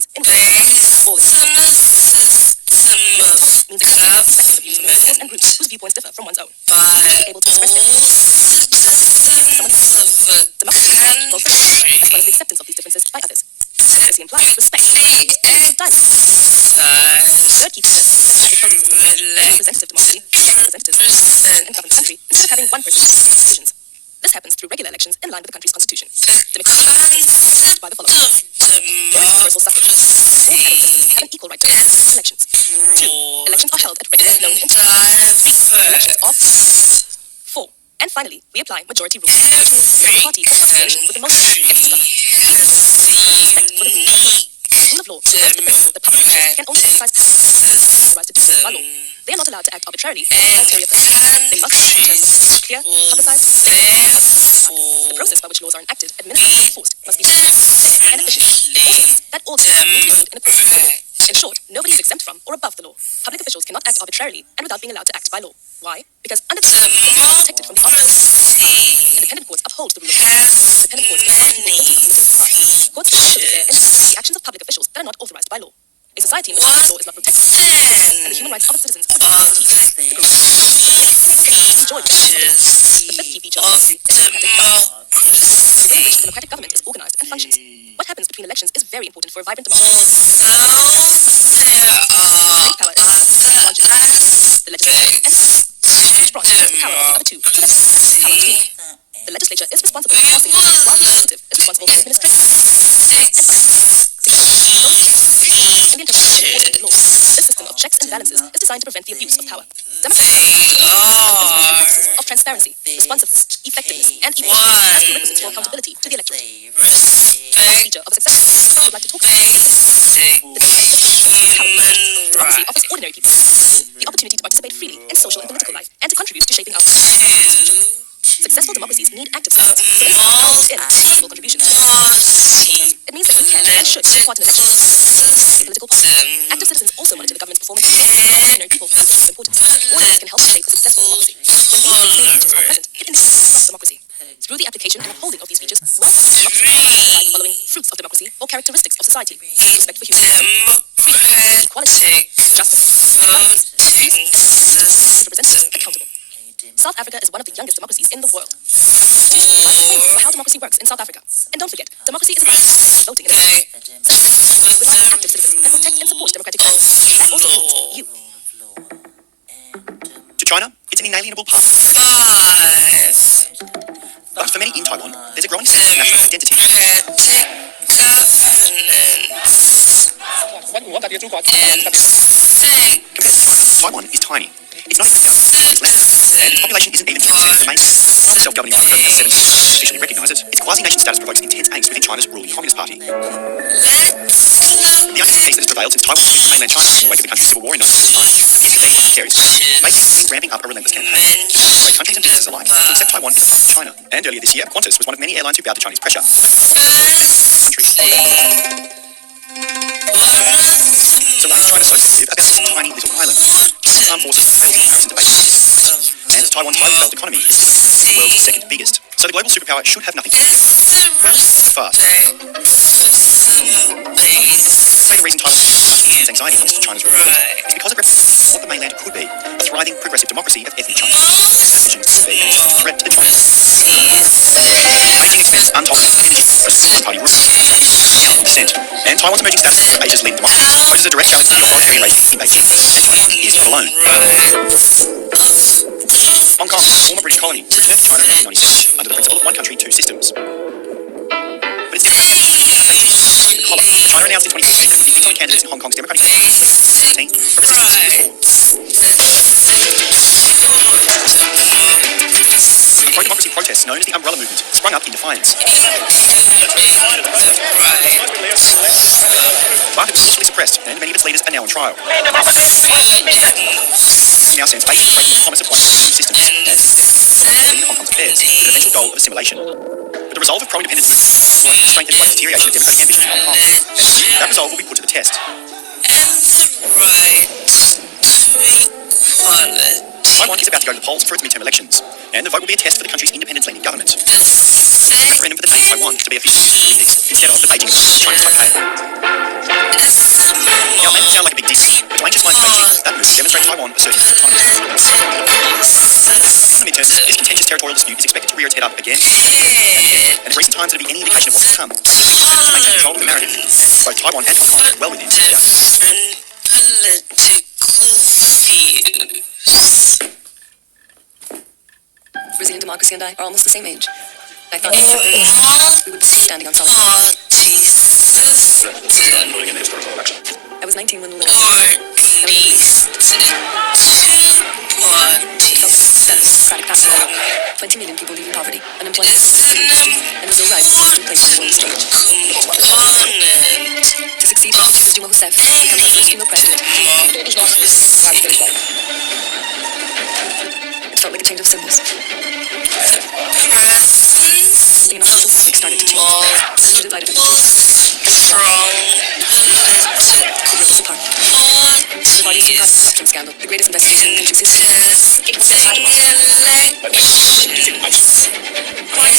citizens in all its means accepting the perspectives of views from individuals and groups whose viewpoints differ from one's own. Being able to express their views. Democracy implies both the knowledge as well as the acceptance of these differences by others. Democracy implies respect for and dialogue. Third key feature is democratic voting system. In representative democracy, representatives and govern the country instead of having one person make decisions. This happens through regular elections in line with the country's constitution. Democracy is by the following. There is universal suffrage. All adult citizens have an equal right to vote in elections. 2. Elections are held at regular known intervals. 3. Elections are 4. And finally, we apply majority rule, which means the party or population with the most votes gets to govern. Respect for the rule of law. Rule of law refers to the principle that public officials can only exercise power authorized to do so by law. They are not allowed to act arbitrarily or for ulterior purposes. They must act in terms of clear, publicized, the process by which laws are enacted, administered, and enforced must be fair and efficient. It also means that all laws need to be ruled in accordance with the law. In short, nobody is exempt from or above the law. Public officials cannot act arbitrarily and without being allowed to act by law. Why? Because under the law, citizens are protected from the arbitrary. Independent courts uphold the rule of law. Independent courts can find people guilty of committing crimes. Courts can also declare the actions of public officials that are not authorized by law. A society in which the law is not protected, and the human rights of its citizens are guaranteed. Enjoy the fifth key feature of democracy is democratic government. The way in which democratic government is organized and functions. What happens between elections is very important for a vibrant democracy. State power is branches, the legislature and each branch has the power of the other two, so that power is equal. The legislature is responsible for passing laws, while the executive is responsible for administrating and in the interpretation of enforcement law. This system of checks and balances is designed to prevent the abuse of power. Democracy of transparency, responsiveness, effectiveness, and efficiency as prerequisites for accountability to the electorate. The last feature of a successful democracy I would like to talk about is the democracy offers ordinary people the opportunity to participate freely in social and political life and to contribute to shaping our future. Successful democracies need active citizens so that they can put in possible contributions to it. It means that we can and should take part in elections and political parties. Active citizens also monitor the government's performance and ordinary people find this important. Ordinance can help shape a successful democracy. When these same features are present, it indicates strong democracy. Through the application and upholding of these features, well-functioning democracy provide the following fruits of democracy or characteristics of society: respect for human rights, freedom, equality, justice, governance, peace, and representatives accountable. South Africa is one of the youngest democracies in the world. Provide a framework for how democracy works in South Africa. And don't forget, democracy is about voting in elections. So, without an active citizens that protect and support democratic values, that also means you. To China, it's an inalienable part of the But for many in Taiwan, there's a growing sense of national identity. Compared to China, Taiwan is tiny. It's not even about its land, and its population isn't even 10% of the mainland. While the self-governing island only has 7 officially recognise it, its quasi-nation status provokes intense angst within China's ruling Communist Party. The uneasy peace that has prevailed since Taiwan split from mainland China in the wake of the country's civil war in 1949 appears to be precarious. Beijing has been ramping up a relentless campaign to persuade countries and businesses alike to accept Taiwan as a part of China. And earlier this year, Qantas was one of many airlines who bowed to Chinese pressure to make Taiwan a country. So why is China so sensitive about this tiny little island? China's armed forces failed in comparison to Beijing, and Taiwan's highly developed economy is the world's second biggest. So the global superpower should have nothing to do with it. Well, fast. Say the reason Taiwan feels much intense anxiety amongst China's rule is because it represents what the mainland could be, a thriving progressive democracy of ethnic China. That vision could be a threat to the Chinese. Beijing expends untold amounts of energy for one-party rule, dissent, and Taiwan's emerging status as Asia's leading democracy poses a direct challenge to the authoritarian regime in Beijing, and Taiwan is not alone. Hong Kong, a former British colony, returned to China in 1997 under the principle of one country, two systems. But its democratic ambition has Beijing under the collar. China announced in 2014 that it would be vetoing candidates in Hong Kong's democratic election in 2016 for resistance to reform. Pro-democracy protests known as the Umbrella Movement sprung up in defiance. But it was initially suppressed, and many of its leaders are now on trial. Now sends Beijing breaking the promise of one country systems and instead Hong Kong's affairs with an eventual goal of assimilation. But the resolve of pro-independence movements will be strengthened by the deterioration of democratic ambitions in Hong Kong, and that resolve will be put to the test. Taiwan is about to go to the polls for its midterm elections, and the vote will be a test for the country's independence-leaning government. The referendum for the name Taiwan to be officially used in the Olympics instead of the Beijing Chinese Taipei. Now, it may not sound like a big deal, but to anxious minds in Beijing, that move would demonstrate Taiwan asserting its autonomy. In the midterms, this contentious territorial dispute is expected to rear its head up again and again, and if recent times are to be any indication of what's to come, the attempts to maintain control of the narrative, both Taiwan and Hong Kong, are well within its boundaries. Brazilian democracy and I are almost the same age. I thought we would be standing on solid ground. I was 19 when the little democratic path forward. 20 million people leaving poverty, unemployment, and Brazil rises to a new place on the world stage. To succeed, we choose Dilma Rousseff to become the first female president. It felt like a change of symbols. Something in our social fabric started to change. We divided into two. Could rip us apart. The body soon caused a corruption scandal, the greatest investigation in the country's history.